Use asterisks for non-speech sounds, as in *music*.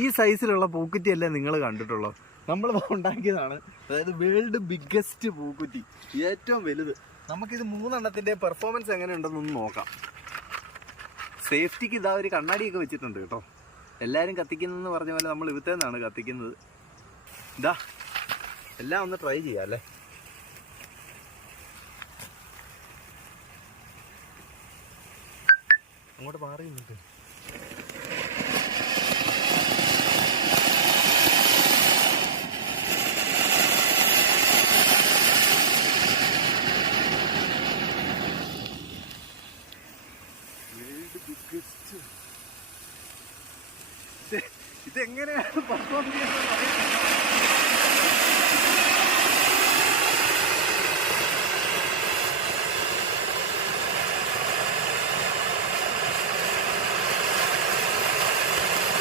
ഈ സൈസിലുള്ള പൂക്കുറ്റി അല്ലേ നിങ്ങൾ കണ്ടിട്ടുള്ളൂ. നമ്മൾ ഉണ്ടാക്കിയതാണ് അതായത് വേൾഡ് ബിഗ്ഗസ്റ്റ് പൂക്കുറ്റി. ഏറ്റവും വലുത്. നമുക്കിത് മൂന്നെണ്ണത്തിന്റെ പെർഫോമൻസ് എങ്ങനെ എങ്ങനെയുണ്ടെന്നൊന്ന് നോക്കാം. സേഫ്റ്റിക്ക് ഇതാ ഒരു കണ്ണാടിയൊക്കെ വെച്ചിട്ടുണ്ട് കേട്ടോ. എല്ലാവരും കത്തിക്കുന്നതെന്ന് പറഞ്ഞ പോലെ നമ്മൾ ഇവിടുത്തെ നിന്നാണ് കത്തിക്കുന്നത്. ഇതാ എല്ലാം ഒന്ന് ട്രൈ ചെയ്യാം അല്ലേ? അങ്ങോട്ട് മാറി ബിഗ്ഗസ്റ്റ് *laughs* ഇതെങ്ങനെയാണ് പെർഫോം ചെയ്യുന്നത്?